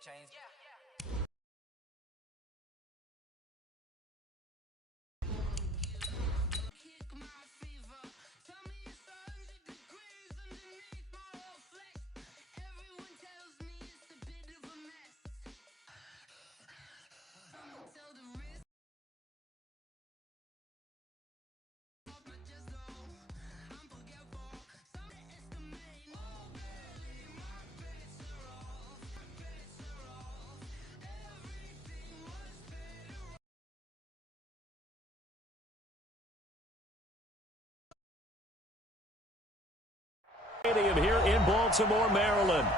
change. Here in Baltimore, Maryland.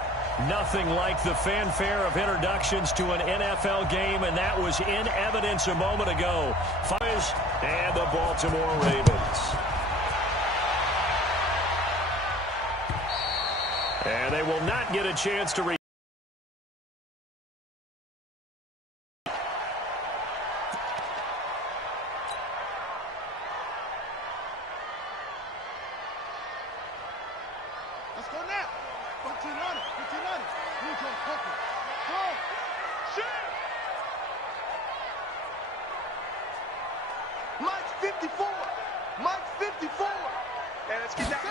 Nothing like the fanfare of introductions to an NFL game, and that was in evidence a moment ago. Fires and the Baltimore Ravens. And they will not get a chance to Let's go now. 15 on it. 15 on it. Here goes Hooker. Go. Shoot. Mike's 54. Mike's 54. And let's get that.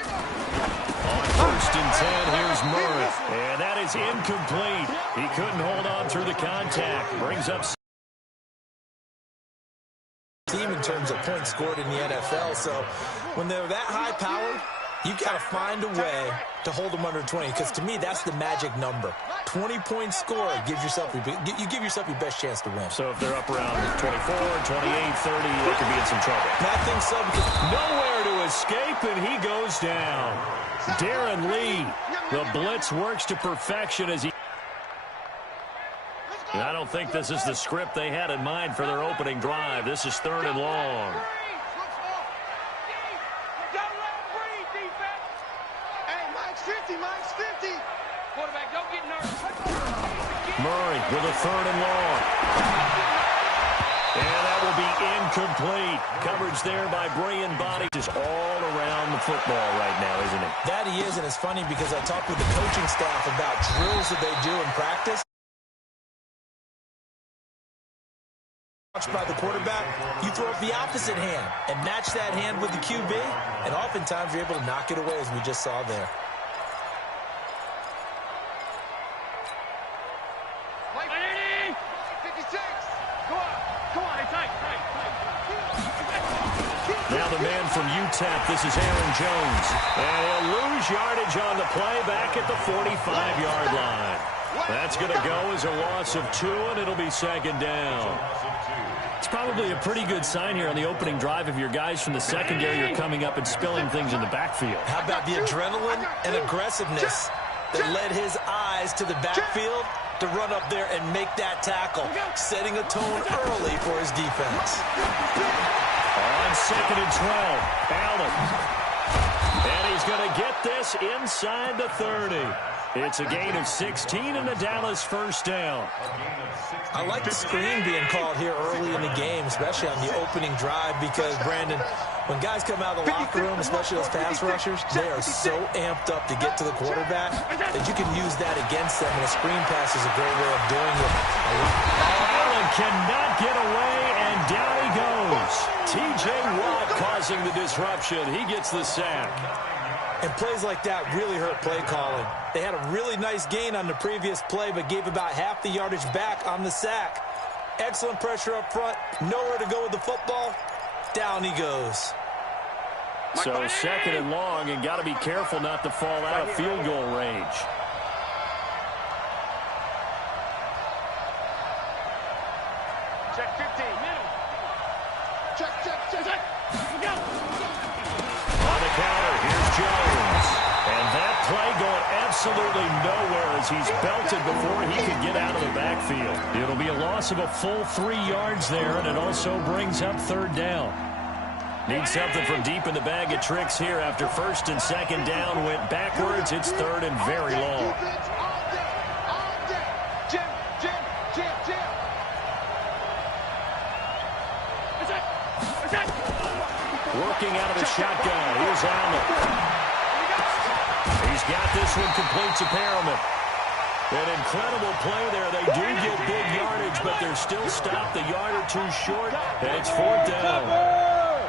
On 1st and 10, here's Murray. And that is incomplete. He couldn't hold on through the contact. Brings up team in terms of points scored in the NFL. So when they're that high powered, you got to find a way to hold them under 20, because to me, that's the magic number. 20-point score gives yourself you give yourself your best chance to win. So if they're up around 24, 28, 30, they could be in some trouble. And I think so, because nowhere to escape, and he goes down. Darren Lee, the blitz works to perfection as he... And I don't think this is the script they had in mind for their opening drive. This is 3rd and long. Mike's 50. Quarterback, don't get nervous. Murray with a 3rd and long. And that will be incomplete. Coverage there by Brian Body. Just all around the football right now, isn't it? That he is, and it's funny because I talked with the coaching staff about drills that they do in practice. By the quarterback, you throw up the opposite hand and match that hand with the QB, and oftentimes you're able to knock it away, as we just saw there. Now the man from UTEP, this is Aaron Jones. And he'll lose yardage on the play back at the 45-yard line. That's going to go as a loss of 2, and it'll be 2nd down. It's probably a pretty good sign here on the opening drive if your guys from the secondary are coming up and spilling things in the backfield. How about the adrenaline and aggressiveness that led his eyes to the backfield to run up there and make that tackle, setting a tone early for his defense. On 2nd and 12, Allen. And he's going to get this inside the 30. It's a gain of 16 and a Dallas 1st down. I like the screen being called here early in the game, especially on the opening drive, because, Brandon, when guys come out of the locker room, especially those pass rushers, they are so amped up to get to the quarterback that you can use that against them, and a screen pass is a great way of doing it. Allen cannot get away, and down he goes. T.J. Watt causing the disruption. He gets the sack. And plays like that really hurt play calling. They had a really nice gain on the previous play, but gave about half the yardage back on the sack. Excellent pressure up front. Nowhere to go with the football. Down he goes. So 2nd and long, and got to be careful not to fall out of field goal range. Check 15. Middle. Check. On the counter, here's Jones. And that play going absolutely nowhere as he's belted before he could get out of the backfield. It'll be a loss of a full 3 yards there, and it also brings up 3rd down. Need something from deep in the bag of tricks here after 1st and 2nd down went backwards. It's 3rd and very long. Working out of the shotgun. Here's Allen. He's got this one complete to Perriman. An incredible play there. They do get big yardage, but they're still stopped a yard or two short, and it's 4th down.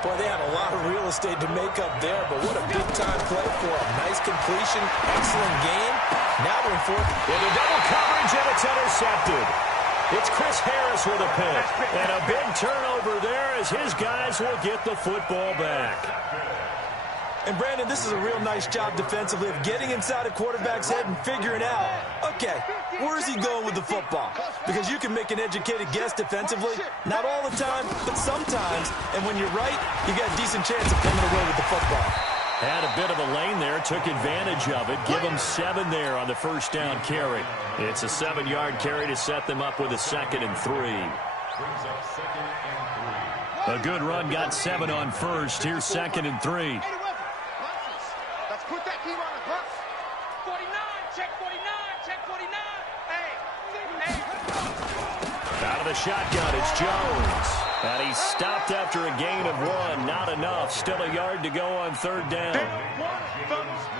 Boy, they had a lot of real estate to make up there, but what a big-time play for them. Nice completion, excellent game. Now they're in 4th. Into double coverage, and it's intercepted. It's Chris Harris with a pick. And a big turnover there as his guys will get the football back. And, Brandon, this is a real nice job defensively of getting inside a quarterback's head and figuring out, okay, where is he going with the football? Because you can make an educated guess defensively, not all the time, but sometimes. And when you're right, you got a decent chance of coming away with the football. Had a bit of a lane there, took advantage of it. Give them 7 there on the first down carry. It's a 7-yard carry to set them up with a 2nd and 3. A good run, got 7 on first. Here's 2nd and 3. Let's put that team on the bus. 49, check 49, check 49. Hey. Out of the shotgun, it's Jones. And he's stopped after a gain of 1. Not enough. Still a yard to go on 3rd down.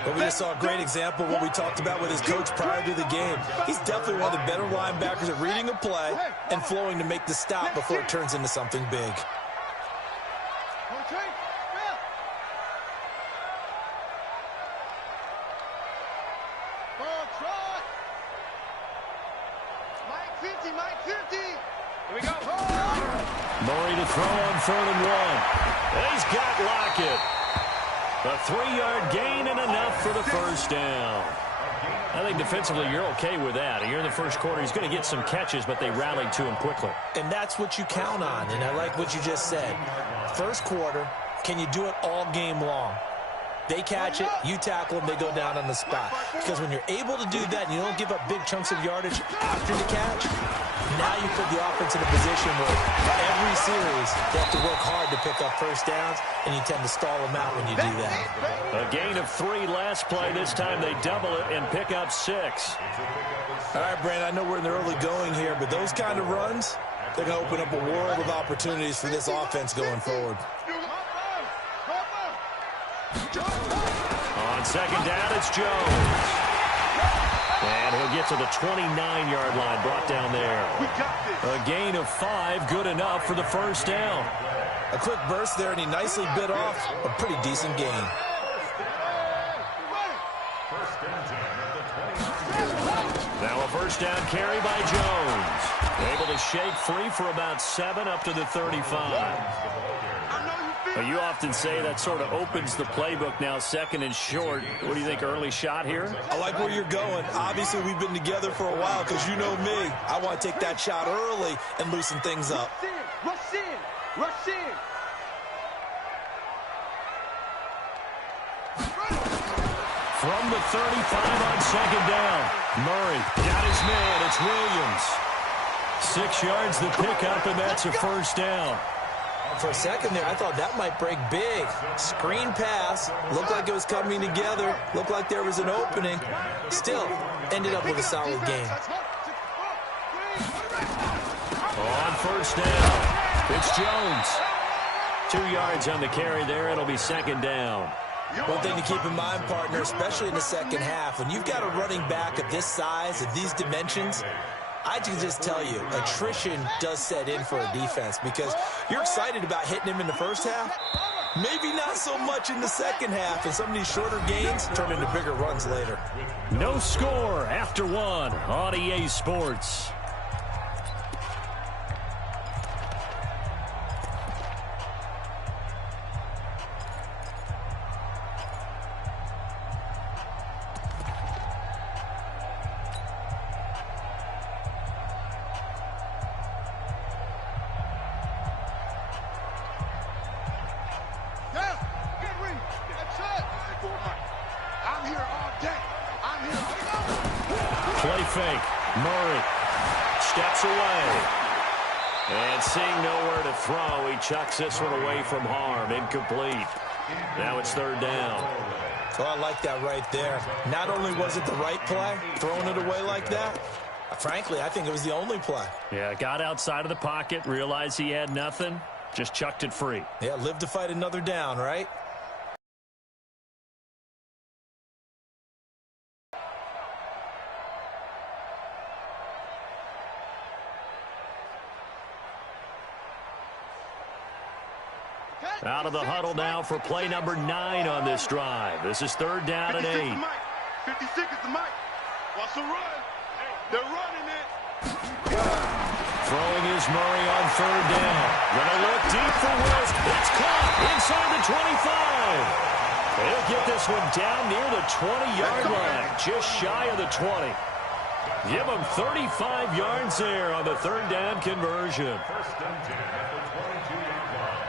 But we just saw a great example of what we talked about with his coach prior to the game. He's definitely one of the better linebackers at reading a play and flowing to make the stop before it turns into something big. Here we go. Murray to throw on 3rd and 1. And he's got Lockett. A 3-yard gain and enough for the first down. I think defensively you're okay with that. Here in the first quarter, he's going to get some catches, but they rallied to him quickly. And that's what you count on, and I like what you just said. First quarter, can you do it all game long? They catch it, you tackle them, they go down on the spot. Because when you're able to do that and you don't give up big chunks of yardage after the catch, now you put the offense in a position where every series they have to work hard to pick up first downs, and you tend to stall them out when you do that. A gain of 3 last play. This time they double it and pick up 6. All right, Brandon, I know we're in the early going here, but those kind of runs, they're going to open up a world of opportunities for this offense going forward. On 2nd down, it's Jones. And he'll get to the 29-yard line, brought down there. A gain of 5, good enough for the first down. A quick burst there, and he nicely bit off a pretty decent gain. Now a first down carry by Jones. Able to shake free for about 7 up to the 35. Well, you often say that sort of opens the playbook now, 2nd and short. What do you think, early shot here? I like where you're going. Obviously, we've been together for a while because you know me. I want to take that shot early and loosen things up. Rush in. Rush in. From the 35 on 2nd down. Murray got his man. It's Williams. 6 yards the pickup, and that's a first down. For a second there, I thought that might break big. Screen pass. Looked like it was coming together. Looked like there was an opening. Still, ended up with a solid game. On first down, it's Jones. 2 yards on the carry there. It'll be 2nd down. One thing to keep in mind, partner, especially in the second half, when you've got a running back of this size, of these dimensions, I can just tell you, attrition does set in for a defense because you're excited about hitting him in the first half. Maybe not so much in the second half, and some of these shorter gains turn into bigger runs later. No score after 1 on EA Sports. Play fake. Murray steps away. And seeing nowhere to throw, he chucks this one away from harm. Incomplete. Now it's 3rd down. So I like that right there. Not only was it the right play, throwing it away like that, frankly, I think it was the only play. Yeah, got outside of the pocket, realized he had nothing, just chucked it free. Yeah, live to fight another down, right? Out of the huddle now for play number 9 on this drive. This is 3rd down and 8. 50 seconds to Mike. Watch the run. They're running it. Throwing is Murray on 3rd down. Gonna look deep for Wills. It's caught inside the 25. They'll get this one down near the 20-yard line, just shy of the 20. Give them 35 yards there on the 3rd down conversion. First and 10 at the 22-yard line.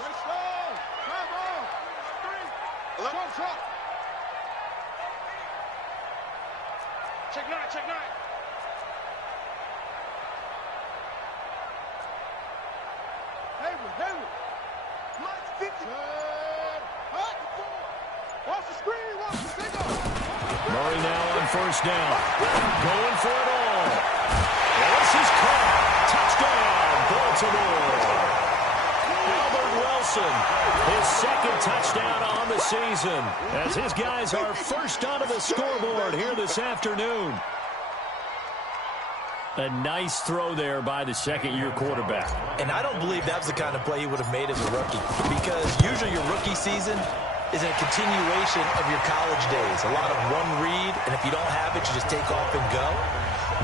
Let's go. Come on. 3. Drop. Check 9, check 9. Hayward. Mike's 50. Watch the screen. Murray now on 1st down. Going for it all. And this is caught. Touchdown, Baltimore. Albert Wilson, his 2nd touchdown on the season, as his guys are first onto the scoreboard here this afternoon. A nice throw there by the 2nd-year quarterback. And I don't believe that was the kind of play he would have made as a rookie, because usually your rookie season is a continuation of your college days. A lot of one read, and if you don't have it, you just take off and go.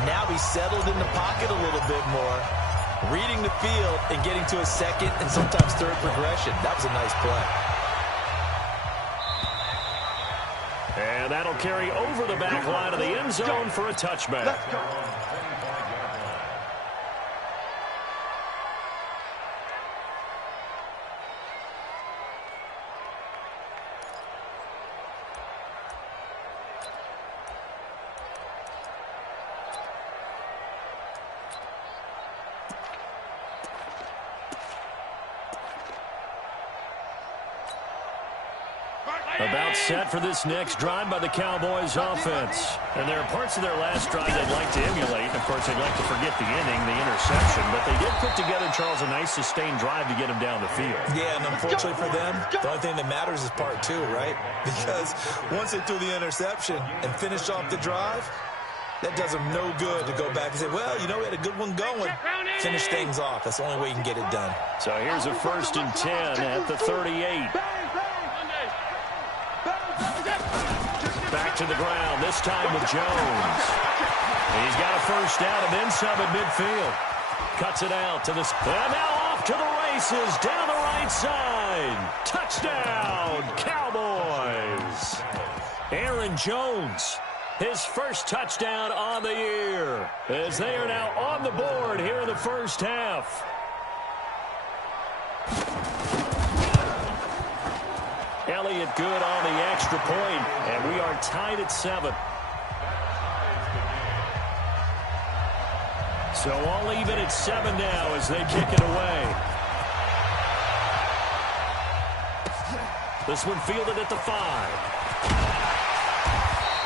Now he's settled in the pocket a little bit more, reading the field and getting to a 2nd and sometimes 3rd progression. That was a nice play. And that'll carry over the back line of the end zone for a touchback. Let's go. About set for this next drive by the Cowboys offense. And there are parts of their last drive they'd like to emulate. Of course, they'd like to forget the inning, the interception. But they did put together, Charles, a nice sustained drive to get them down the field. Yeah, and unfortunately for them, the only thing that matters is part 2, right? Because once they threw the interception and finished off the drive, that does them no good to go back and say, well, you know, we had a good one going. Finish things off. That's the only way you can get it done. So here's a 1st and 10 at the 38. Back to the ground, this time with Jones. He's got a 1st down and then some at midfield. Cuts it out to the... And now off to the races, down the right side. Touchdown, Cowboys. Aaron Jones, his 1st touchdown on the year, as they are now on the board here in the 1st half. Elliott good on the extra point, and we are tied at 7. So all even at 7 now as they kick it away. This one fielded at the 5.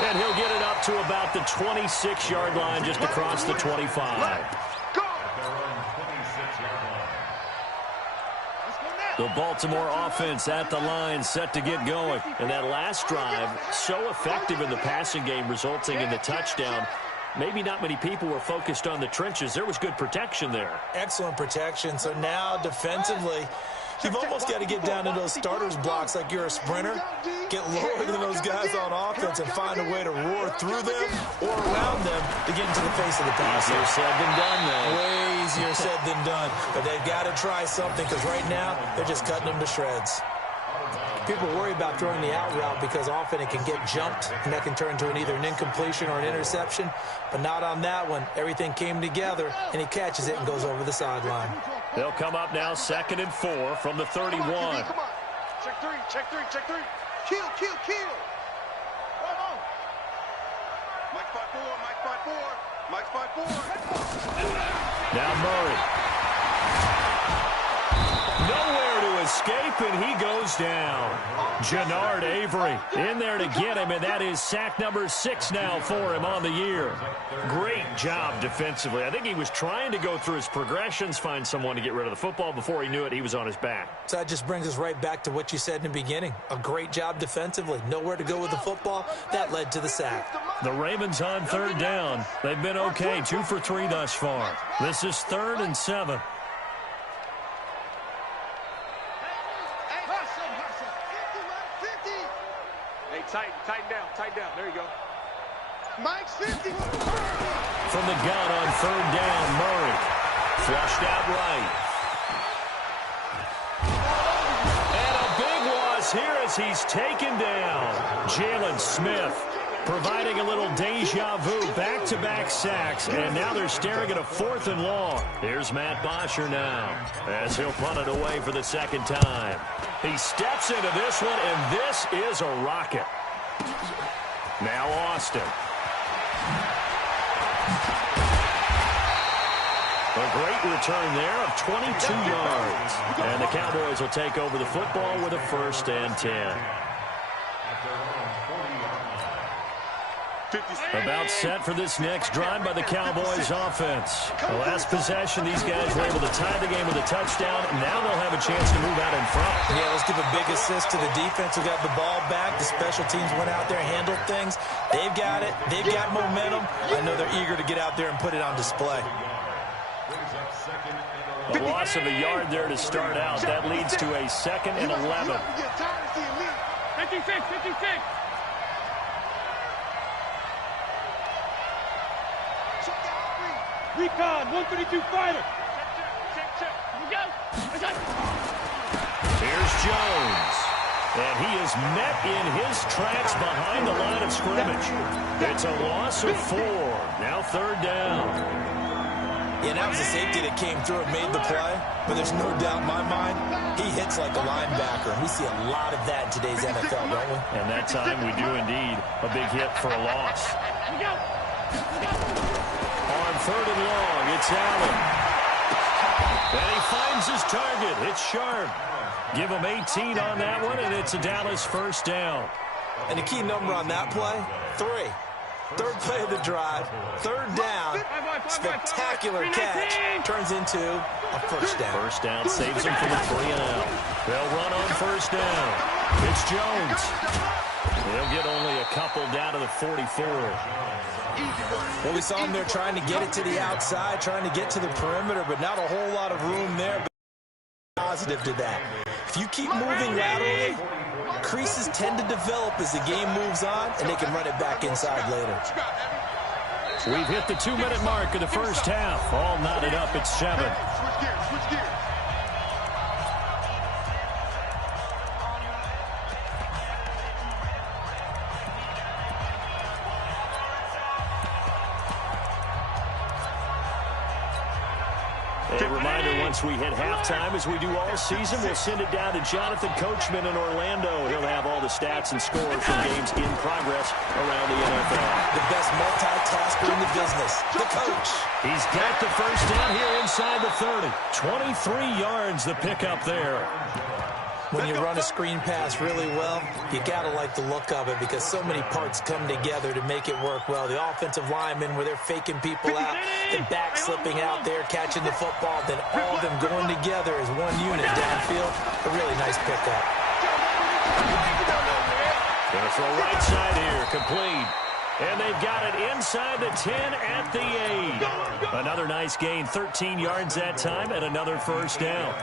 And he'll get it up to about the 26-yard line, just across the 25. The Baltimore offense at the line, set to get going. And that last drive, so effective in the passing game, resulting in the touchdown. Maybe not many people were focused on the trenches. There was good protection there. Excellent protection. So now defensively, you've almost got to get down into those starters blocks like you're a sprinter. Get lower than those guys on offense and find a way to roar through them or around them to get into the face of the pass. Easier said than done, though. Way easier said than done. But they've got to try something, because right now they're just cutting them to shreds. People worry about throwing the out route because often it can get jumped, and that can turn into either an incompletion or an interception. But not on that one. Everything came together, and he catches it and goes over the sideline. They'll come up now 2nd and 4 from the 31. Come on. Check 3. Kill. Come on. Mike's 5'4". Now Murray. Nowhere to escape, and he goes down. Jannard Avery in there to get him, and that is sack number 6 now for him on the year. Great job defensively. I think he was trying to go through his progressions, find someone to get rid of the football. Before he knew it, he was on his back. So that just brings us right back to what you said in the beginning. A great job defensively. Nowhere to go with the football. That led to the sack. The Ravens on 3rd down. They've been okay, 2 for 3 thus far. This is 3rd and 7. Hey, tighten down. There you go. Mike's 50. From the gun on 3rd down, Murray. Flushed out right. And a big loss here as he's taken down. Jalen Smith providing a little deja vu, back-to-back sacks, and now they're staring at a 4th and long. Here's Matt Bosher now as he'll punt it away for the 2nd time. He steps into this one, and this is a rocket. Now Austin. A great return there of 22 yards. And the Cowboys will take over the football with a 1st and 10. About set for this next drive by the Cowboys offense. The last possession, these guys were able to tie the game with a touchdown. Now they'll have a chance to move out in front. Yeah, let's give a big assist to the defense who got the ball back. The special teams went out there and handled things. They've got it. They've got momentum. I know they're eager to get out there and put it on display. A loss of a yard there to start out. That leads to a 2nd and 11. 56. Recon, 132 fighter. Check. We go. Here's Jones. And he is met in his tracks behind the line of scrimmage. It's a loss of 4. Now 3rd down. Yeah, that was a safety that came through and made the play. But there's no doubt in my mind, he hits like a linebacker. And we see a lot of that in today's NFL, don't we? And that time we do indeed. A big hit for a loss. On 3rd and long, it's Allen. And he finds his target. It's Sharp. Give him 18 on that one, and it's a Dallas 1st down. And the key number on that play, 3. 3rd play of the drive, 3rd down, spectacular catch, turns into a 1st down. 1st down saves him from the 3 and out. They'll run on 1st down. It's Jones. He'll get only a couple down to the 44. Well, we saw him there trying to get it to the outside, trying to get to the perimeter, but not a whole lot of room there. But positive to that. If you keep moving laterally, creases tend to develop as the game moves on, and they can run it back inside later. We've hit the 2-minute mark of the 1st half. All knotted up at 7. Switch gears. A reminder, once we hit halftime, as we do all season, we'll send it down to Jonathan Coachman in Orlando. He'll have all the stats and scores from games in progress around the NFL. The best multitasker in the business, the coach. He's got the 1st down here inside the 30. 23 yards the pickup there. When you run a screen pass really well, you got to like the look of it because so many parts come together to make it work well. The offensive linemen where they're faking people out, the back slipping out there, catching the football, then all of them going together as one unit downfield. A really nice pickup. Gonna throw right side here, complete. And they've got it inside the 10 at the 8. Another nice gain, 13 yards that time, and another 1st down.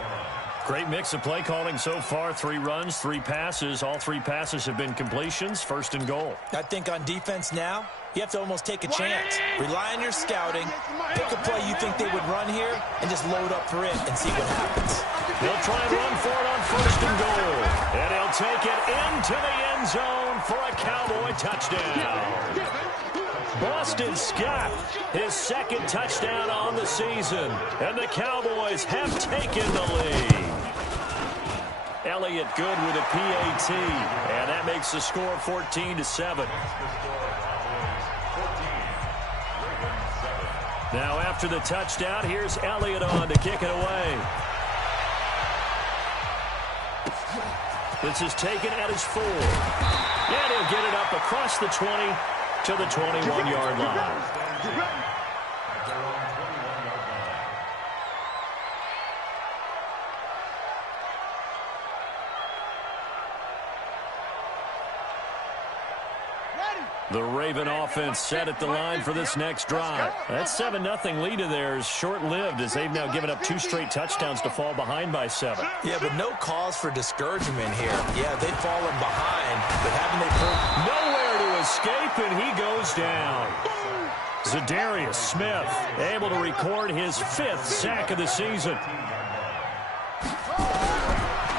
Great mix of play calling so far. 3 runs, 3 passes. All 3 passes have been completions. 1st and goal. I think on defense now, you have to almost take a chance. Rely on your scouting. Pick a play you think they would run here and just load up for it and see what happens. He'll try and run for it on 1st and goal. And he'll take it into the end zone for a Cowboy touchdown. Boston Scott, his 2nd touchdown on the season. And the Cowboys have taken the lead. Elliott good with a PAT. And that makes the score 14-7. Now after the touchdown, here's Elliott on to kick it away. This is taken at his 4. And he'll get it up across the 20 to the 21-yard line. The Raven offense set at the line for this next drive. That 7-0 lead of theirs short-lived as they've now given up 2 straight touchdowns to fall behind by 7. Yeah, but no cause for discouragement here. Yeah, they've fallen behind, but haven't they nowhere to escape, and he goes down. Zadarius Smith able to record his 5th sack of the season.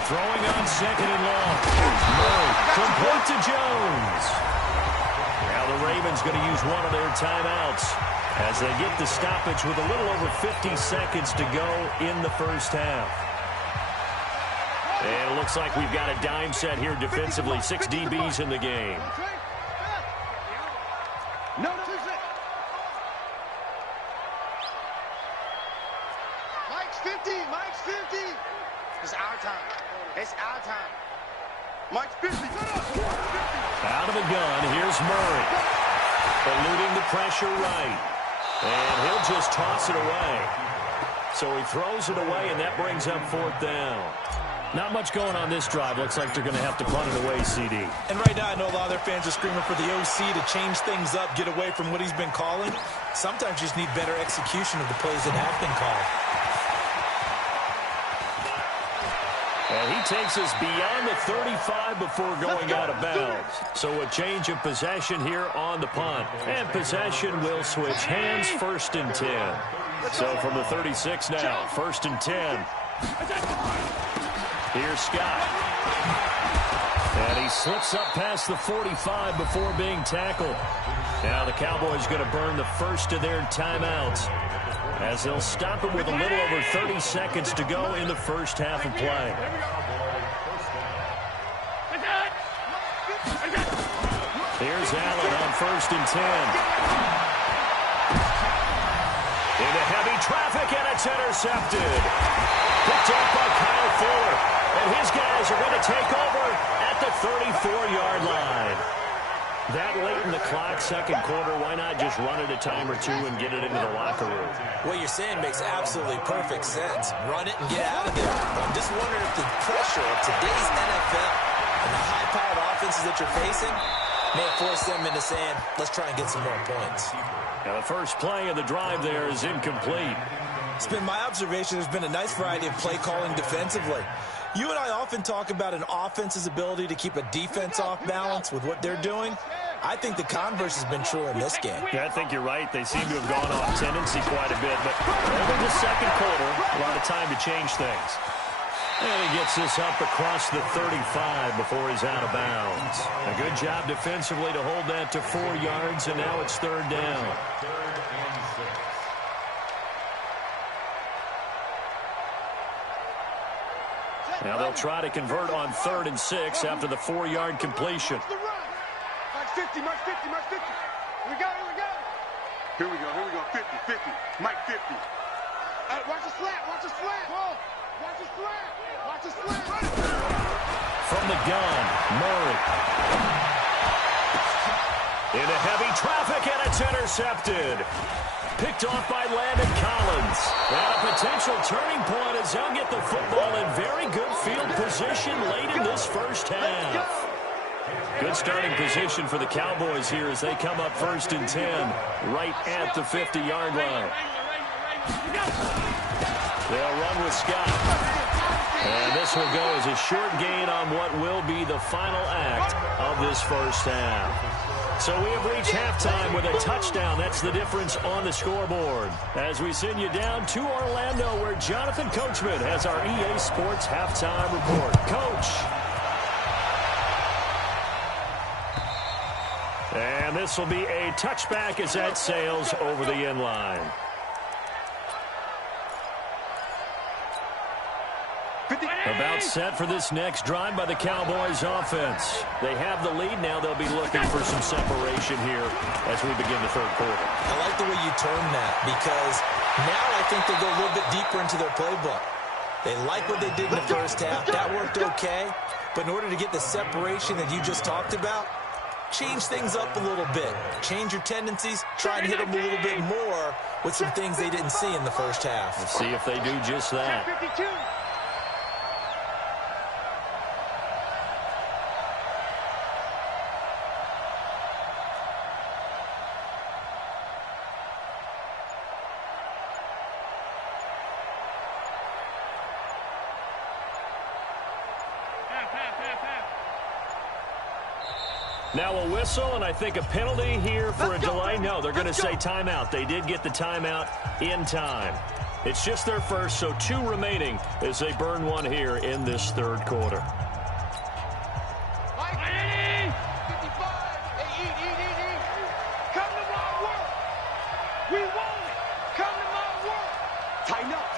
Throwing on 2nd and long. Murray complete to Jones. Now the Ravens going to use one of their timeouts as they get the stoppage with a little over 50 seconds to go in the first half. And it looks like we've got a dime set here defensively. 6 DBs in the game. Mike's 50. Mike's 50. It's our time. It's our time. Mike's 50. Out of the gun, here's Murray. Eluding the pressure right. And he'll just toss it away. So he throws it away, and that brings up 4th down. Not much going on this drive. Looks like they're going to have to punt it away, CD. And right now, I know a lot of their fans are screaming for the OC to change things up, get away from what he's been calling. Sometimes you just need better execution of the plays that have been called. And he takes us beyond the 35 before going out of bounds. So a change of possession here on the punt. And possession will switch hands, 1st and 10. So from the 36 now, 1st and 10. Here's Scott. And he slips up past the 45 before being tackled. Now the Cowboys going to burn the first of their timeouts as they'll stop it with a little over 30 seconds to go in the first half of play. Here's Allen on 1st and 10. Into heavy traffic, and it's intercepted. Picked up by Kyle Fuller. And his guys are going to take over at the 34-yard line. That late in the clock, 2nd quarter, why not just run it a time or 2 and get it into the locker room? What you're saying makes absolutely perfect sense. Run it and get out of there. I'm just wondering if the pressure of today's NFL and the high-powered offenses that you're facing may force them into saying, let's try and get some more points. Now the first play of the drive there is incomplete. It's been my observation there's been a nice variety of play calling defensively. You and I often talk about an offense's ability to keep a defense off balance with what they're doing. I think the converse has been true in this game. Yeah, I think you're right. They seem to have gone off tendency quite a bit, but over the 2nd quarter, a lot of time to change things. And he gets this up across the 35 before he's out of bounds. A good job defensively to hold that to 4 yards, and now it's 3rd down. Now they'll try to convert on 3rd and 6 after the 4-yard completion. Mike's 50, Mike's 50, Mike's 50. We got it, we got it. Here we go, 50, 50. Mike 50. Hey, watch the slant, watch the slant. Watch the slant, watch the slant. From the gun, Murray. Into heavy traffic, and it's intercepted. Picked off by Landon Collins. And a potential turning point as they'll get the football in very good field position late in this first half. Good starting position for the Cowboys here as they come up 1st and 10 right at the 50-yard line. They'll run with Scott. And this will go as a short gain on what will be the final act of this first half. So we have reached halftime with a touchdown. That's the difference on the scoreboard. As we send you down to Orlando, where Jonathan Coachman has our EA Sports halftime report. Coach. And this will be a touchback as that sails over the end line. About set for this next drive by the Cowboys offense. They have the lead. Now they'll be looking for some separation here as we begin the 3rd quarter. I like the way you term that because now I think they'll go a little bit deeper into their playbook. They like what they did in the first half. That worked okay. But in order to get the separation that you just talked about, change things up a little bit. Change your tendencies. Try and hit them a little bit more with some things they didn't see in the first half. Let's see if they do just that. 52. Now a whistle, and I think a penalty here for a delay. No, they're going to say timeout. They did get the timeout in time. It's just their first, so 2 remaining as they burn one here in this third quarter. 55. Hey, eat. Come to my work. We want it. Come to my work. Tighten up.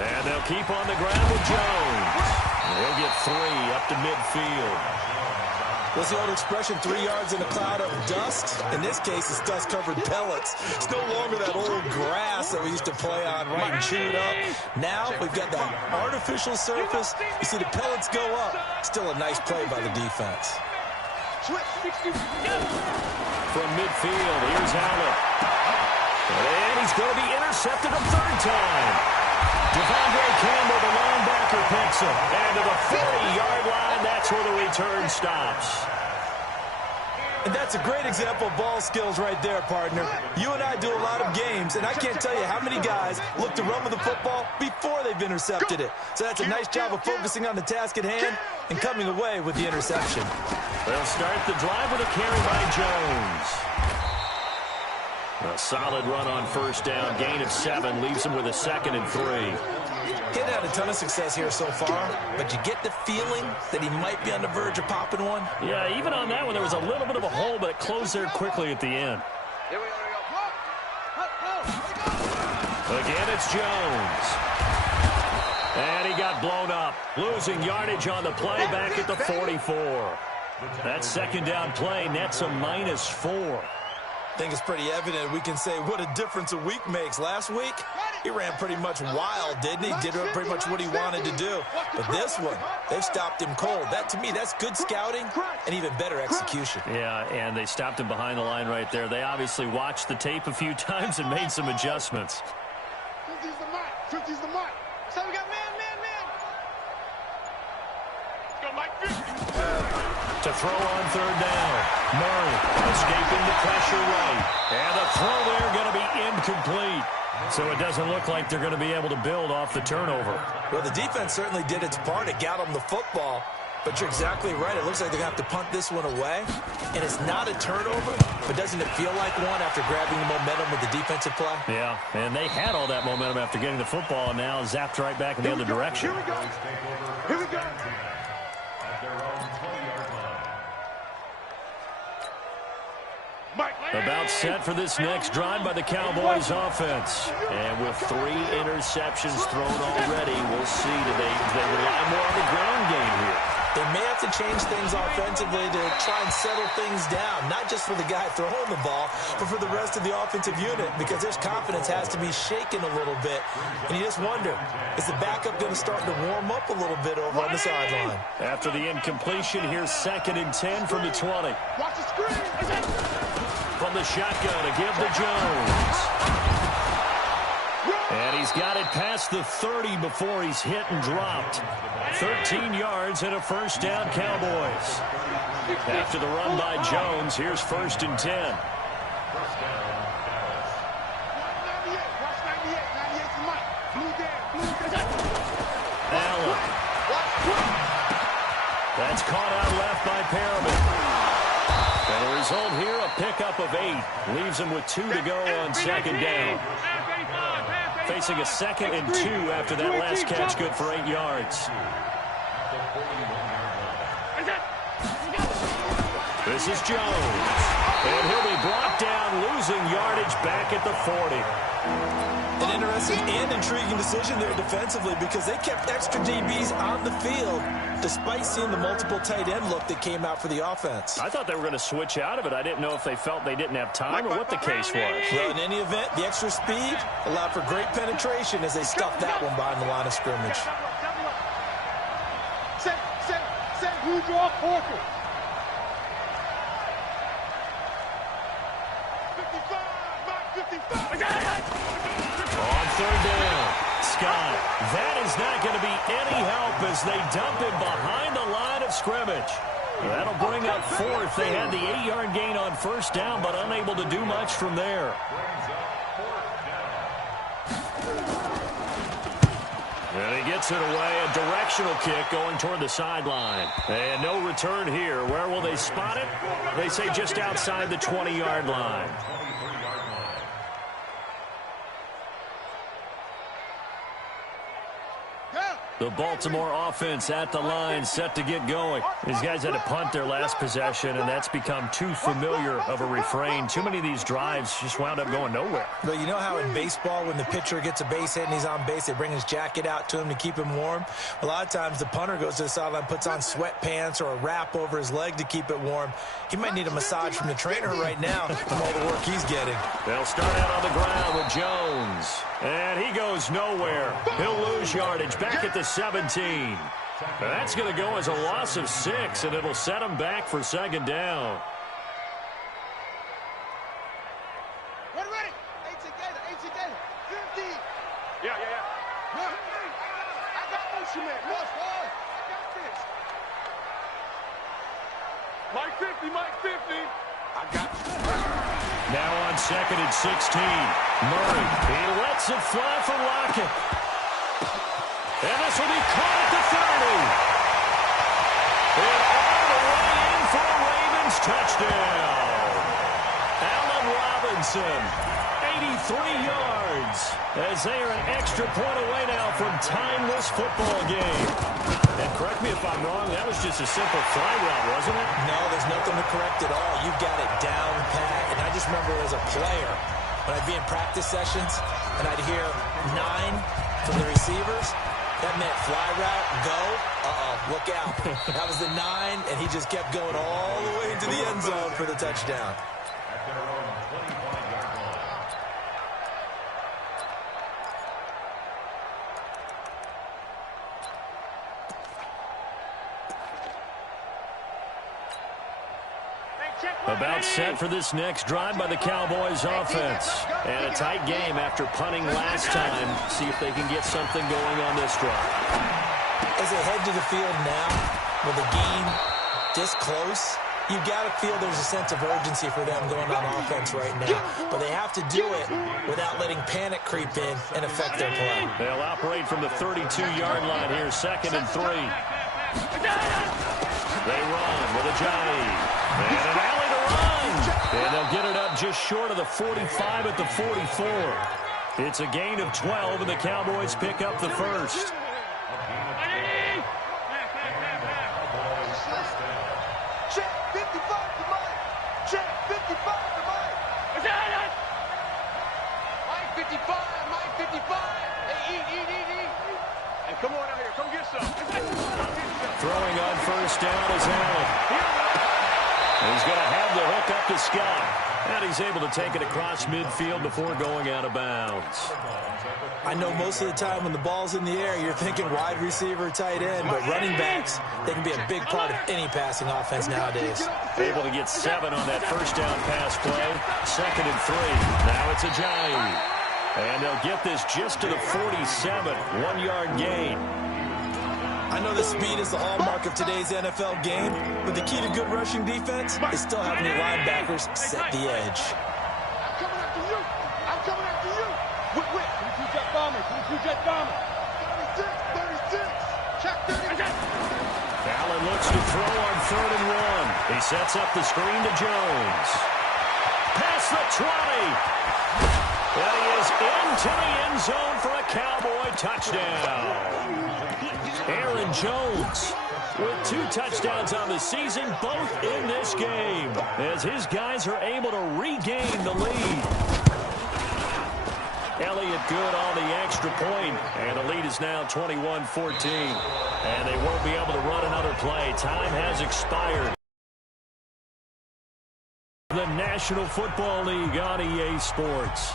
And they'll keep on the ground with Jones. He'll get 3 up to midfield. What's the old expression, 3 yards in a cloud of dust? In this case, it's dust-covered pellets. It's no longer that old grass that we used to play on, right, and chew it up. Now we've got that artificial surface. You see the pellets go up. Still a nice play by the defense. From midfield, here's Allen. And he's going to be intercepted a 3rd time. Devondre Campbell, the linebacker, picks him. And to the 40-yard line, that's where the return stops. And that's a great example of ball skills right there, partner. You and I do a lot of games, and I can't tell you how many guys look to run with the football before they've intercepted it. So that's a nice job of focusing on the task at hand and coming away with the interception. They'll start the drive with a carry by Jones. A solid run on first down. Gain of 7 leaves him with a 2nd and 3. He's had a ton of success here so far, but you get the feeling that he might be on the verge of popping one. Yeah, even on that one, there was a little bit of a hole, but it closed there quickly at the end. Again, it's Jones. And he got blown up. Losing yardage on the play back at the 44. That 2nd down play nets a -4. I think it's pretty evident we can say what a difference a week makes. Last week, he ran pretty much wild, didn't he? Did pretty much what he wanted to do. But this one, they've stopped him cold. That, to me, that's good scouting and even better execution. Yeah, and they stopped him behind the line right there. They obviously watched the tape a few times and made some adjustments. 50's the mark. 50's the mark. So we got man. Let's go, Mike. 50. To throw on 3rd down. Murray escaping the pressure right. And the throw there going to be incomplete. So it doesn't look like they're going to be able to build off the turnover. Well, the defense certainly did its part. It got them the football. But you're exactly right. It looks like they're going to have to punt this one away. And it's not a turnover, but doesn't it feel like one after grabbing the momentum with the defensive play? Yeah, and they had all that momentum after getting the football, and now zapped right back in the other direction. Here we go. About set for this next drive by the Cowboys offense. And with 3 interceptions thrown already, we'll see. Do they rely more on the ground game here? They may have to change things offensively to try and settle things down, not just for the guy throwing the ball, but for the rest of the offensive unit, because their confidence has to be shaken a little bit. And you just wonder, is the backup going to start to warm up a little bit over on the sideline? After the incompletion, here's 2nd and 10 from the 20. Watch the screen. From the shotgun to give to Jones. And he's got it past the 30 before he's hit and dropped. 13 yards and a 1st down, Cowboys. After the run by Jones, here's 1st and 10. Watch 98. 98's the mark. Blue down. Allen. That's caught out left by Perriman. And the result here, a pickup of 8. Leaves him with 2 to go on 2nd down. Facing a 2nd and 2 after that last catch, good for 8 yards. This is Jones. And he'll be brought down, losing yardage back at the 40. An interesting and intriguing decision there defensively because they kept extra DBs on the field despite seeing the multiple tight end look that came out for the offense. I thought they were going to switch out of it. I didn't know if they felt they didn't have time or what the case was. Well, in any event, the extra speed allowed for great penetration as they stuffed that one behind the line of scrimmage. Set, who draw Porter? 55, On third down, Scott. That is not going to be any help as they dump him behind the line of scrimmage. That'll bring up fourth. They had the 8-yard gain on first down, but unable to do much from there. And he gets it away, a directional kick going toward the sideline. And no return here. Where will they spot it? They say just outside the 20-yard line. The Baltimore offense at the line, set to get going. These guys had to punt their last possession, and that's become too familiar of a refrain. Too many of these drives just wound up going nowhere. But you know how in baseball, when the pitcher gets a base hit and he's on base, they bring his jacket out to him to keep him warm? A lot of times the punter goes to the sideline, puts on sweatpants or a wrap over his leg to keep it warm. He might need a massage from the trainer right now from all the work he's getting. They'll start out on the ground with Jones. And he goes nowhere. He'll lose yardage back at the 17. That's going to go as a loss of 6, and it'll set him back for second down. Ready. 8 together. 50. Yeah. I got motion, man. I got this. Mike 50. I got you. Now on second and 16. Murray, he lets it fly for Lockett. And this will be caught at the 30. And all the way in for a Ravens touchdown. Allen Robinson, 83 yards, as they are an extra point away now from timeless football game. And correct me if I'm wrong, that was just a simple fly route, wasn't it? No, there's nothing to correct at all. You've got it down pat. And I just remember as a player, when I'd be in practice sessions and I'd hear 9 from the receivers, that meant fly route, go, look out. That was the 9, and he just kept going all the way into the end zone for the touchdown. About set for this next drive by the Cowboys offense. And a tight game after punting last time. See if they can get something going on this drive. As they head to the field now, with the game this close, you've got to feel there's a sense of urgency for them going on offense right now. But they have to do it without letting panic creep in and affect their play. They'll operate from the 32-yard line here, second and 3. They run with Ajayi. And an alley to run. And they'll get it up just short of the 45 at the 44. It's a gain of 12, and the Cowboys pick up the first. Check 55 to Mike. Check 55 to Mike. Mike 55. Hey, eat. Hey, come on out here. Come get some. Throwing on first down is Allen. He's going to have the hook up to Scott. And he's able to take it across midfield before going out of bounds. I know most of the time when the ball's in the air, you're thinking wide receiver, tight end, but running backs, they can be a big part of any passing offense nowadays. Able to get 7 on that first down pass play. Second and 3. Now it's Ajayi. And they'll get this just to the 47. 1-yard gain. I know that speed is the hallmark of today's NFL game, but the key to good rushing defense is still having your linebackers set the edge. I'm coming after you. Wait. 22 jet bomber. 36. Check 30. Allen looks to throw on third and 1. He sets up the screen to Jones. Past the 20. And he is into the end zone for a Cowboy touchdown. Aaron Jones with 2 touchdowns on the season, both in this game, as his guys are able to regain the lead. Elliott good on the extra point, and the lead is now 21-14. And they won't be able to run another play. Time has expired. The National Football League on EA Sports.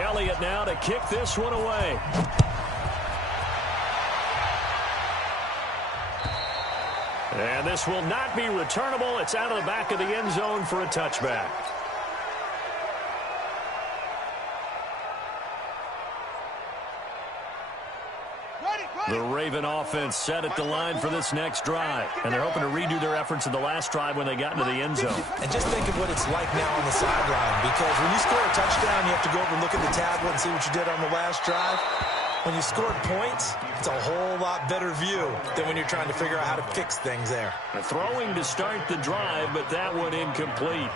Elliott now to kick this one away. And this will not be returnable. It's out of the back of the end zone for a touchback. The Raven offense set at the line for this next drive. And they're hoping to redo their efforts in the last drive when they got into the end zone. And just think of what it's like now on the sideline. Because when you score a touchdown, you have to go over and look at the tablet and see what you did on the last drive. When you scored points, it's a whole lot better view than when you're trying to figure out how to fix things there. Throwing to start the drive, but that one incomplete.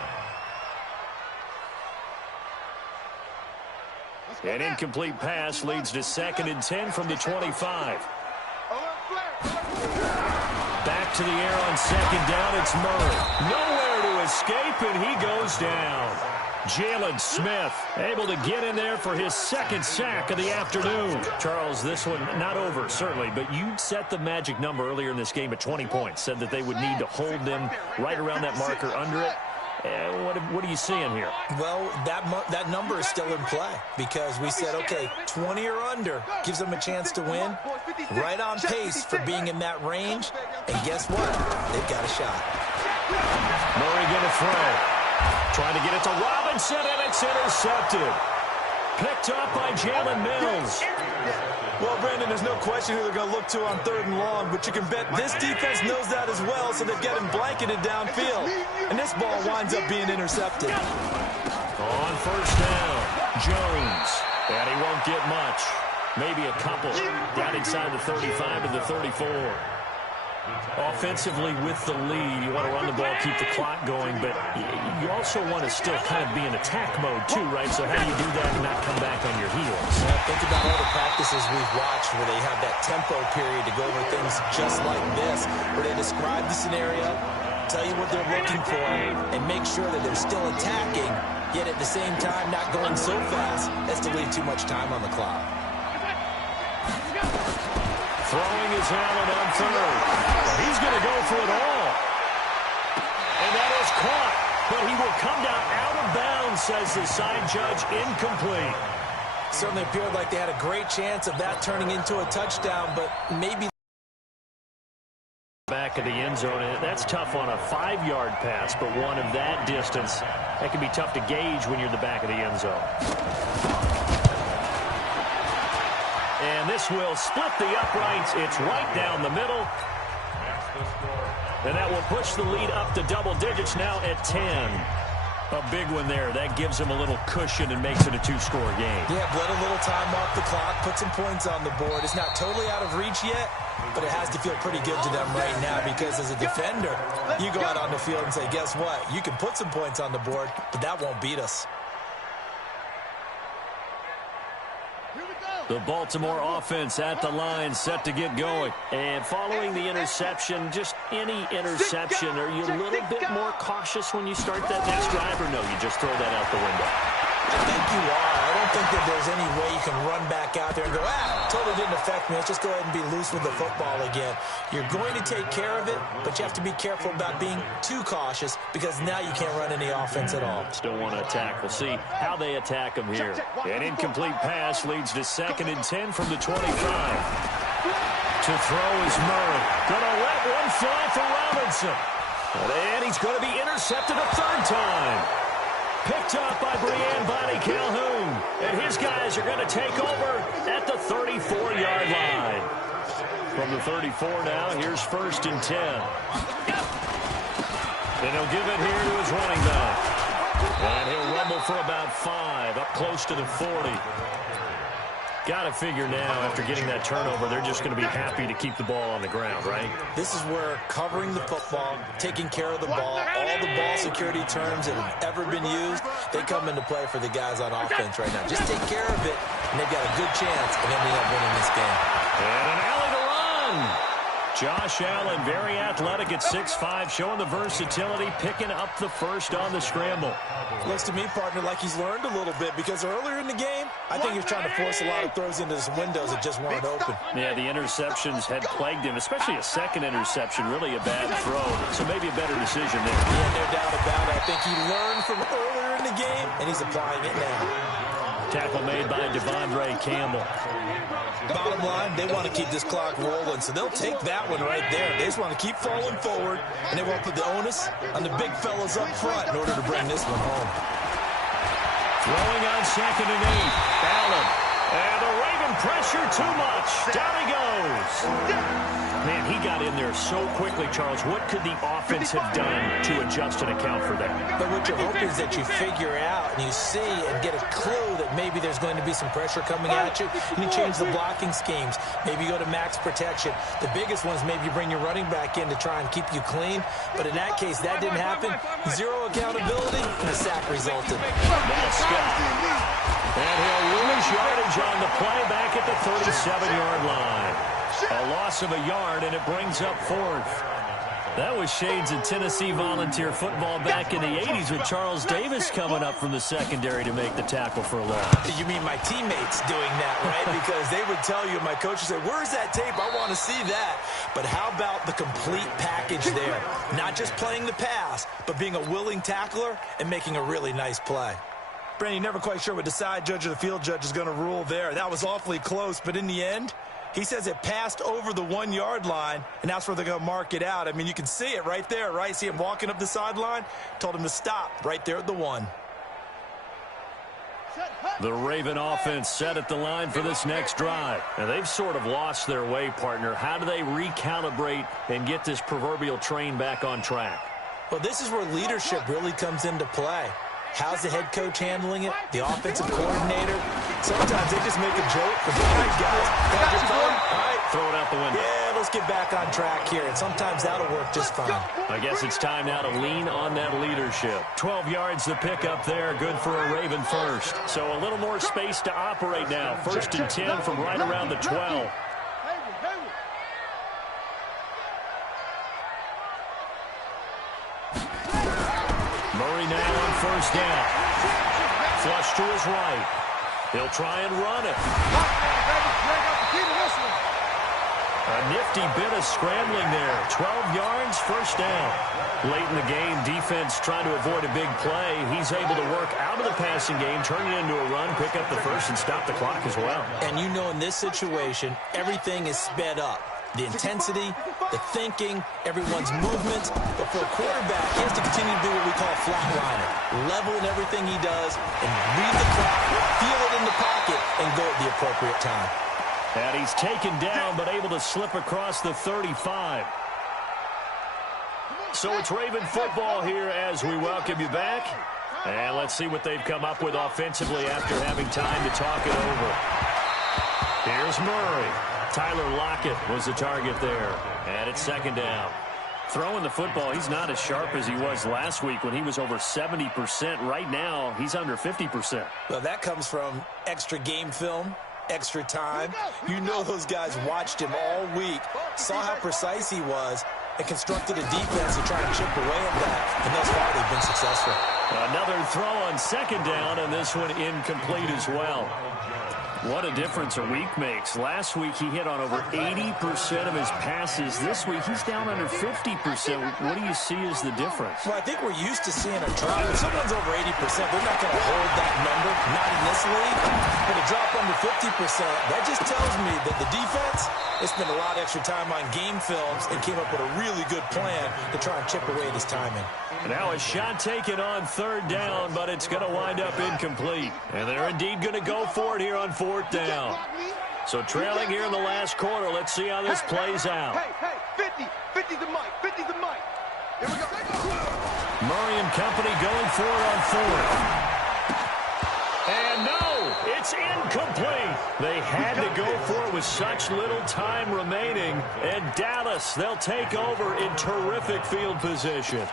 An incomplete pass leads to 2nd and 10 from the 25. Back to the air on 2nd down. It's Murray. Nowhere to escape, and he goes down. Jalen Smith able to get in there for his 2nd sack of the afternoon. Charles, this one not over, certainly, but you set the magic number earlier in this game at 20 points. Said that they would need to hold them right around that marker under it. What are you seeing here? Well, that number is still in play because we said, okay, 20 or under gives them a chance to win. Right on pace for being in that range. And guess what? They've got a shot. Murray going to throw. Trying to get it to Robinson, and it's intercepted. Picked up by Jalen Mills. Well, Brandon, there's no question who they're going to look to on 3rd and long, but you can bet this defense knows that as well, so they've got him blanketed downfield. And this ball winds up being intercepted. On 1st down, Jones. And he won't get much. Maybe a couple. Down inside the 35 to the 34. Offensively with the lead, you want to run the ball, keep the clock going, but you also want to still kind of be in attack mode too, right? So how do you do that and not come back on your heels? Yeah, think about all the practices we've watched where they have that tempo period to go over things just like this, where they describe the scenario, tell you what they're looking for, and make sure that they're still attacking, yet at the same time not going so fast as to leave too much time on the clock. Throwing is Allen on 3rd. He's going to go for it all. And that is caught. But he will come down out of bounds, says the side judge, incomplete. Certainly appeared like they had a great chance of that turning into a touchdown, but maybe back of the end zone. That's tough on a 5-yard pass, but one of that distance, that can be tough to gauge when you're in the back of the end zone. And this will split the uprights. It's right down the middle. And that will push the lead up to double digits now at 10. A big one there. That gives them a little cushion and makes it a 2-score game. Yeah, bled a little time off the clock, put some points on the board. It's not totally out of reach yet, but it has to feel pretty good to them right now because as a defender, you go out on the field and say, guess what? You can put some points on the board, but that won't beat us. The Baltimore offense at the line, set to get going. And following the interception, just any interception, are you a little bit more cautious when you start that next drive, or no, you just throw that out the window? I think you are. I don't think that there's any way you can run back out there and go, totally didn't affect me. Let's just go ahead and be loose with the football again. You're going to take care of it, but you have to be careful about being too cautious because now you can't run any offense at all. Still want to attack. We'll see how they attack them here. An incomplete pass leads to 2nd and 10 from the 25. To throw is Murray. Gonna let one fly for Robinson. And he's going to be intercepted a 3rd time. Picked up by Brian Bonnie Calhoun. And his guys are going to take over at the 34-yard line. From the 34 now, here's 1st and 10. And he'll give it here to his running back. And he'll rumble for about 5, up close to the 40. Got to figure now, after getting that turnover, they're just going to be happy to keep the ball on the ground, right? This is where covering the football, taking care of the ball, all the ball security terms that have ever been used, they come into play for the guys on offense right now. Just take care of it, and they've got a good chance of ending up winning this game. And an alley to run. Josh Allen, very athletic at 6'5", showing the versatility, picking up the first on the scramble. Looks to me, partner, like he's learned a little bit because earlier in the game, I think he was trying to force a lot of throws into some windows that just weren't open. Yeah, the interceptions had plagued him, especially a second interception, really a bad throw. So maybe a better decision there. Yeah, no doubt about it. I think he learned from earlier in the game, and he's applying it now. Tackle made by Devondre Campbell. Bottom line, they want to keep this clock rolling, so they'll take that one right there. They just want to keep falling forward, and they won't put the onus on the big fellas up front in order to bring this one home. Throwing on 2nd and 8. Allen. And the Raven pressure too much. Down he goes. Man, he got in there so quickly, Charles. What could the offense have done to adjust and account for that? But what you're hoping is that you figure out and you see and get a clue that maybe there's going to be some pressure coming at you, and you change the blocking schemes. Maybe you go to max protection. The biggest one is maybe you bring your running back in to try and keep you clean. But in that case, that didn't happen. Zero accountability, and a sack resulted. That's Scott. And he'll lose yardage on the play back at the 37-yard line. A loss of a yard, and it brings up 4th. That was shades of Tennessee volunteer football back in the 80s with Charles Davis coming up from the secondary to make the tackle for a loss. You mean my teammates doing that, right? Because they would tell you, my coach would say, where's that tape? I want to see that. But how about the complete package there? Not just playing the pass, but being a willing tackler and making a really nice play. Brandon, you're never quite sure what the side judge or the field judge is going to rule there. That was awfully close, but in the end, he says it passed over the 1-yard line, and that's where they're going to mark it out. I mean, you can see it right there, right? See him walking up the sideline? Told him to stop right there at the 1. The Raven offense set at the line for this next drive. And they've sort of lost their way, partner. How do they recalibrate and get this proverbial train back on track? Well, this is where leadership really comes into play. How's the head coach handling it? The offensive coordinator? Sometimes they just make a joke. All right, guys. All right. Throw it out the window. Yeah, let's get back on track here. And sometimes that'll work just fine. I guess it's time now to lean on that leadership. 12 yards to pick up there. Good for a Raven first. So a little more space to operate now. 1st and 10 from right around the 12. Murray now on 1st down. Flush to his right. He'll try and run it. A nifty bit of scrambling there. 12 yards, 1st down. Late in the game, defense trying to avoid a big play. He's able to work out of the passing game, turn it into a run, pick up the first, and stop the clock as well. And you know in this situation, everything is sped up. The intensity, the thinking, everyone's movements. But for a quarterback, he has to continue to do what we call flatliner. Level in everything he does and read the clock, feel it in the pocket, and go at the appropriate time. And he's taken down but able to slip across the 35. So it's Raven football here as we welcome you back. And let's see what they've come up with offensively after having time to talk it over. Here's Murray. Tyler Lockett was the target there. And it's 2nd down. Throwing the football, he's not as sharp as he was last week when he was over 70%. Right now, he's under 50%. Well, that comes from extra game film, extra time. You know those guys watched him all week, saw how precise he was, and constructed a defense to try and chip away at that. And thus far, they've been successful. Another throw on 2nd down, and this one incomplete as well. What a difference a week makes. Last week, he hit on over 80% of his passes. This week, he's down under 50%. What do you see as the difference? Well, I think we're used to seeing a drop. If someone's over 80%, they're not going to hold that number, not in this league. But a drop under 50%, that just tells me that the defense, they spent a lot of extra time on game films and came up with a really good plan to try and chip away at his timing. Now a shot taken on 3rd down, but it's going to wind up incomplete. And they're indeed going to go for it here on 4th down. So trailing here in the last quarter, let's see how this plays out. Hey, 50. 50's the mic. 50's the mic. Here we go. Murray and company going for it on 4th. And no, it's incomplete. They had to go for it with such little time remaining. And Dallas, they'll take over in terrific field position.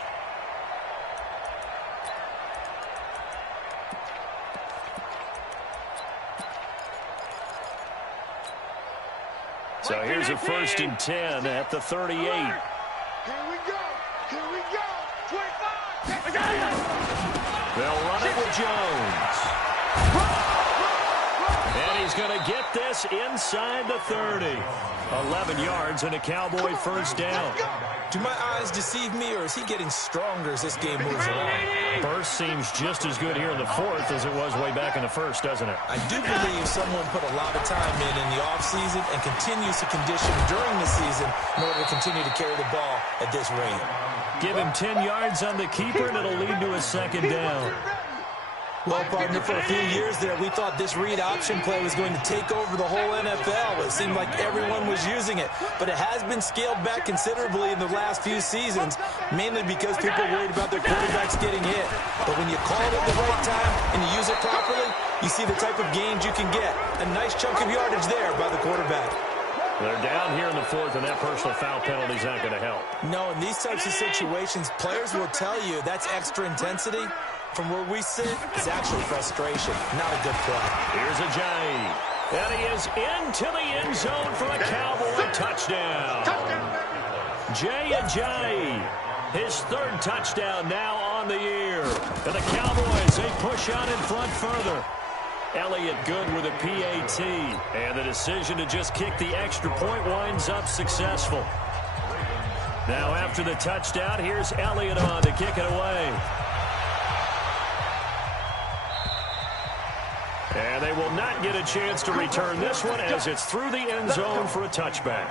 So here's a 1st and 10 at the 38. Here we go. Here we go. 25. They'll run it with Jones. And he's going to get this inside the 30. 11 yards and a Cowboy first down. Do my eyes deceive me, or is he getting stronger as this game moves along? Burst seems just as good here in the 4th as it was way back in the 1st, doesn't it? I do believe someone put a lot of time in the offseason and continues to condition during the season in order to continue to carry the ball at this rate. Give him 10 yards on the keeper, and it'll lead to a 2nd down. Well, partner, for a few years there, we thought this read option play was going to take over the whole NFL. It seemed like everyone was using it, but it has been scaled back considerably in the last few seasons, mainly because people are worried about their quarterbacks getting hit. But when you call it at the right time and you use it properly, you see the type of gains you can get. A nice chunk of yardage there by the quarterback. They're down here in the 4th, and that personal foul penalty is not going to help. No, in these types of situations, players will tell you that's extra intensity. From where we sit, it's actually frustration, not a good play. Here's Ajayi. And he is into the end zone for a Cowboy touchdown. Jay Ajayi, his 3rd touchdown now on the year. And the Cowboys, they push out in front further. Elliott good with a PAT. And the decision to just kick the extra point winds up successful. Now after the touchdown, here's Elliott on to kick it away. And they will not get a chance to return this one as it's through the end zone for a touchback.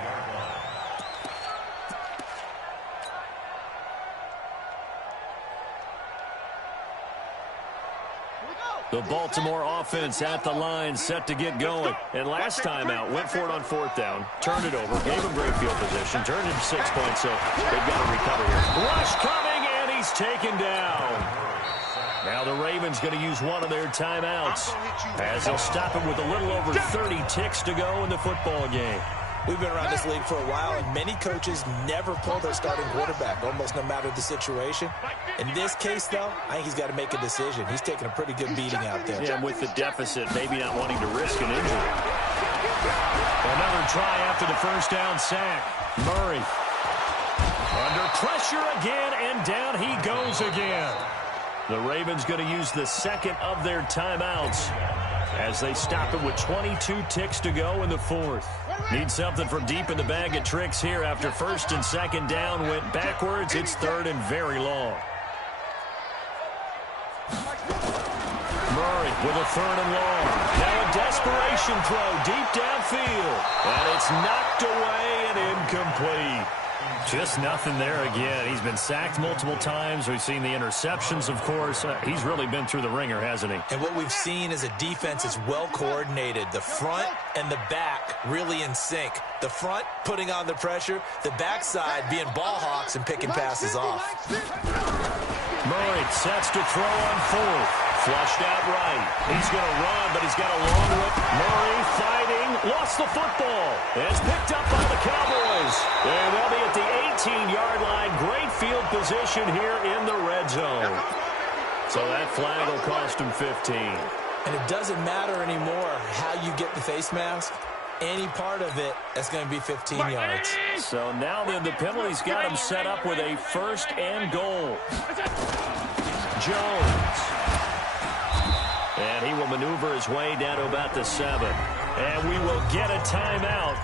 The Baltimore offense at the line, set to get going. And last time out, went for it on 4th down, turned it over, gave him great field position, turned it to 6 points, so they've got to recover here. Rush coming, and he's taken down. Now the Ravens going to use one of their timeouts as they'll stop him with a little over 30 ticks to go in the football game. We've been around this league for a while, and many coaches never pull their starting quarterback, almost no matter the situation. In this case, though, I think he's got to make a decision. He's taking a pretty good beating out there. Yeah, with the deficit, maybe not wanting to risk an injury. Another try after the 1st down sack. Murray under pressure again, and down he goes again. The Ravens going to use the 2nd of their timeouts as they stop it with 22 ticks to go in the 4th. Need something from deep in the bag of tricks here after 1st and 2nd down went backwards. It's 3rd and very long. Murray with a 3rd and long. Now a desperation throw deep downfield. And it's knocked away and incomplete. Just nothing there again. He's been sacked multiple times. We've seen the interceptions, of course. He's really been through the ringer, hasn't he? And what we've seen is a defense that's well coordinated. The front and the back really in sync. The front putting on the pressure. The backside being ball hawks and picking passes off. Murray sets to throw on 4th. Flushed out right. He's going to run, but he's got a long way. Murray fighting. Lost the football. It's picked up by the Cowboys. And they'll be at the 18-yard line. Great field position here in the red zone. So that flag will cost him 15. And it doesn't matter anymore how you get the face mask. Any part of it, that's going to be 15 yards. So now then the penalty's got him set up with a 1st and goal. Jones. And he will maneuver his way down to about the 7. And we will get a timeout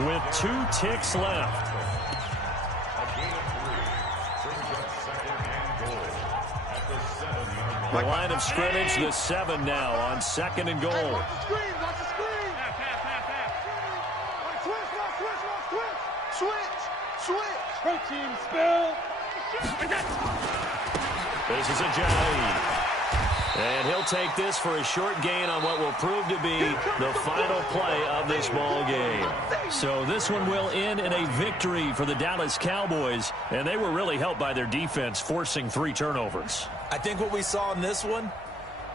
with 2 ticks left. The line of scrimmage, the 7 now on 2nd and goal. Switch. Team spill. This is Ajayi. And he'll take this for a short gain on what will prove to be the final play of this ball game. So this one will end in a victory for the Dallas Cowboys, and they were really helped by their defense forcing 3 turnovers. I think what we saw in this one,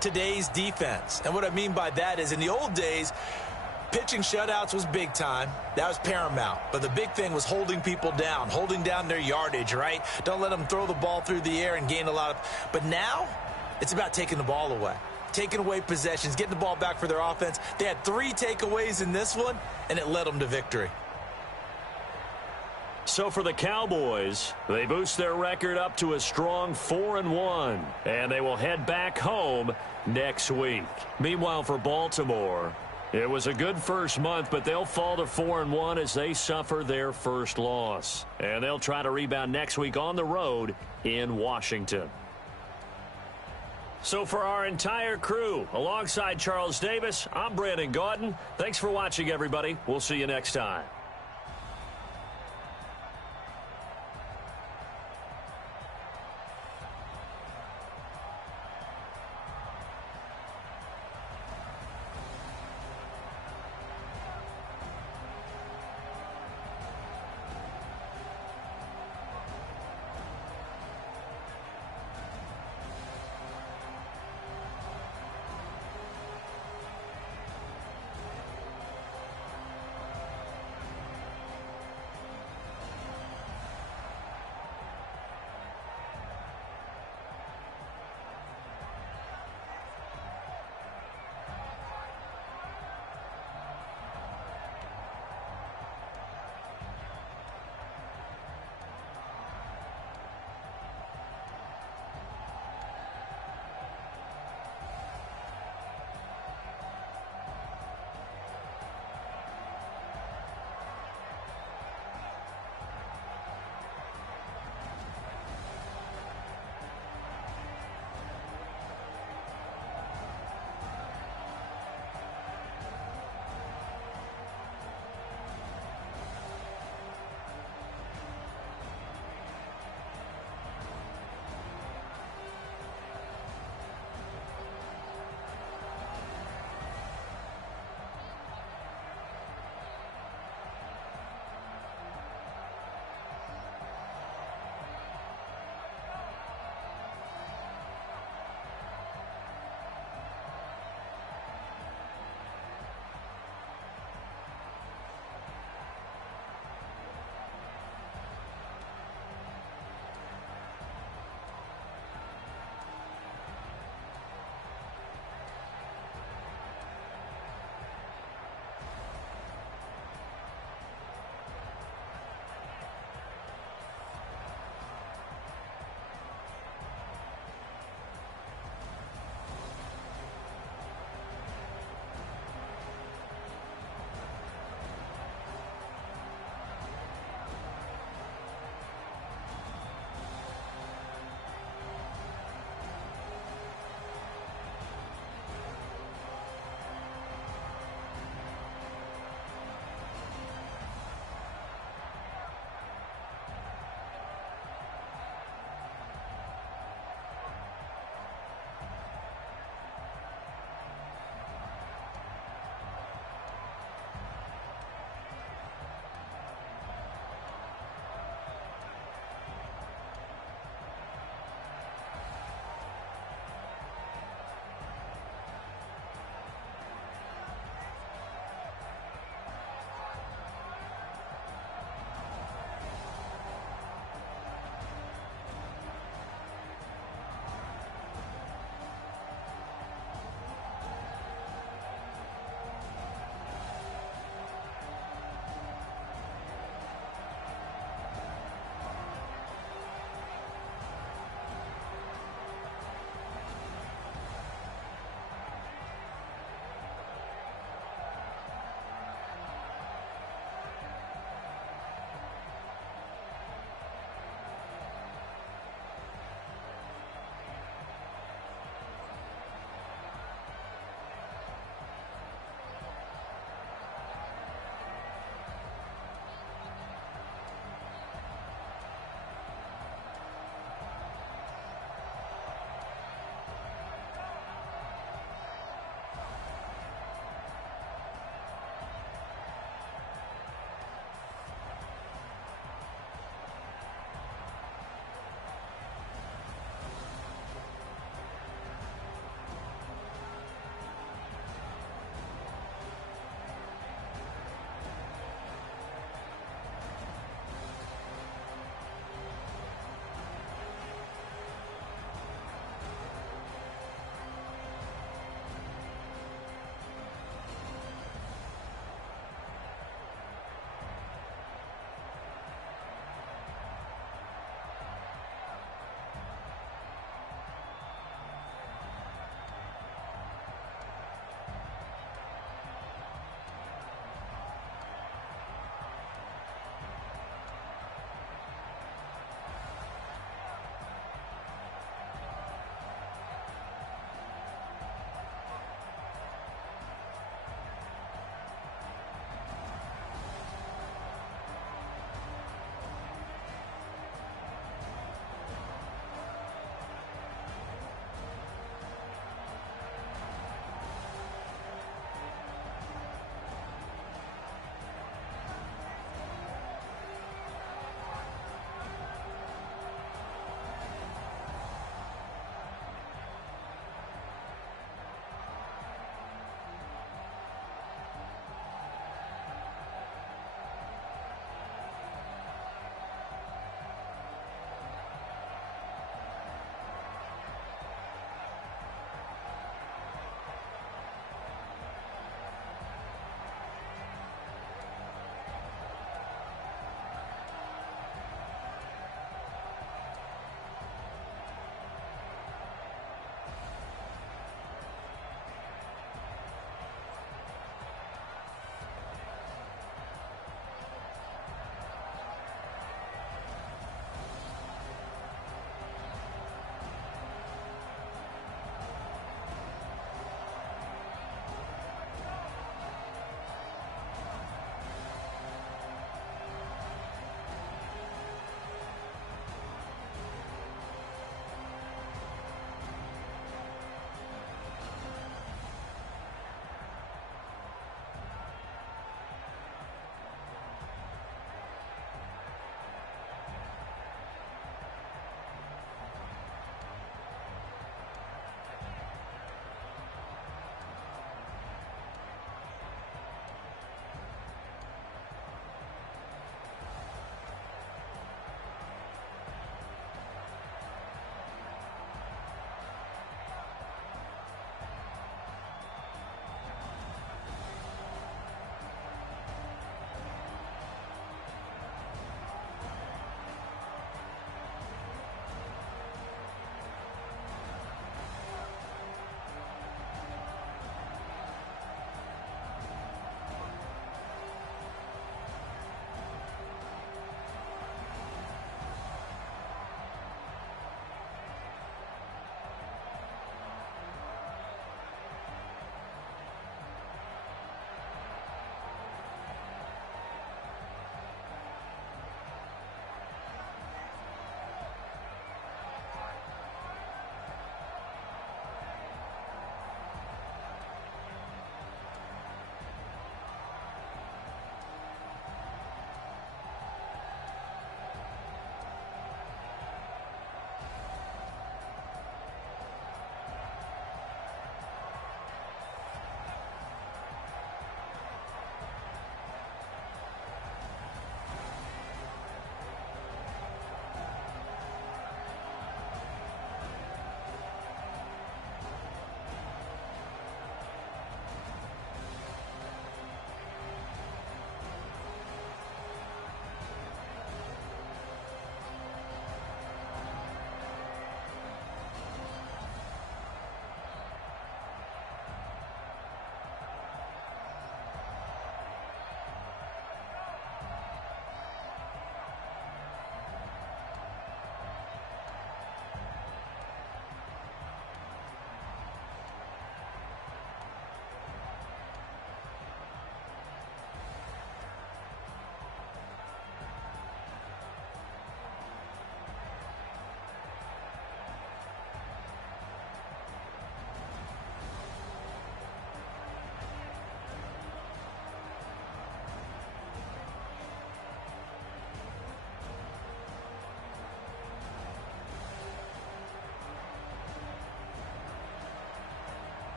today's defense. And what I mean by that is in the old days, pitching shutouts was big time. That was paramount. But the big thing was holding people down, holding down their yardage, right? Don't let them throw the ball through the air and gain a lot of... But now, it's about taking the ball away. Taking away possessions, getting the ball back for their offense. They had 3 takeaways in this one, and it led them to victory. So for the Cowboys, they boost their record up to a strong 4-1, and they will head back home next week. Meanwhile, for Baltimore, it was a good first month, but they'll fall to 4-1 as they suffer their first loss. And they'll try to rebound next week on the road in Washington. So for our entire crew, alongside Charles Davis, I'm Brandon Gaudin. Thanks for watching, everybody. We'll see you next time.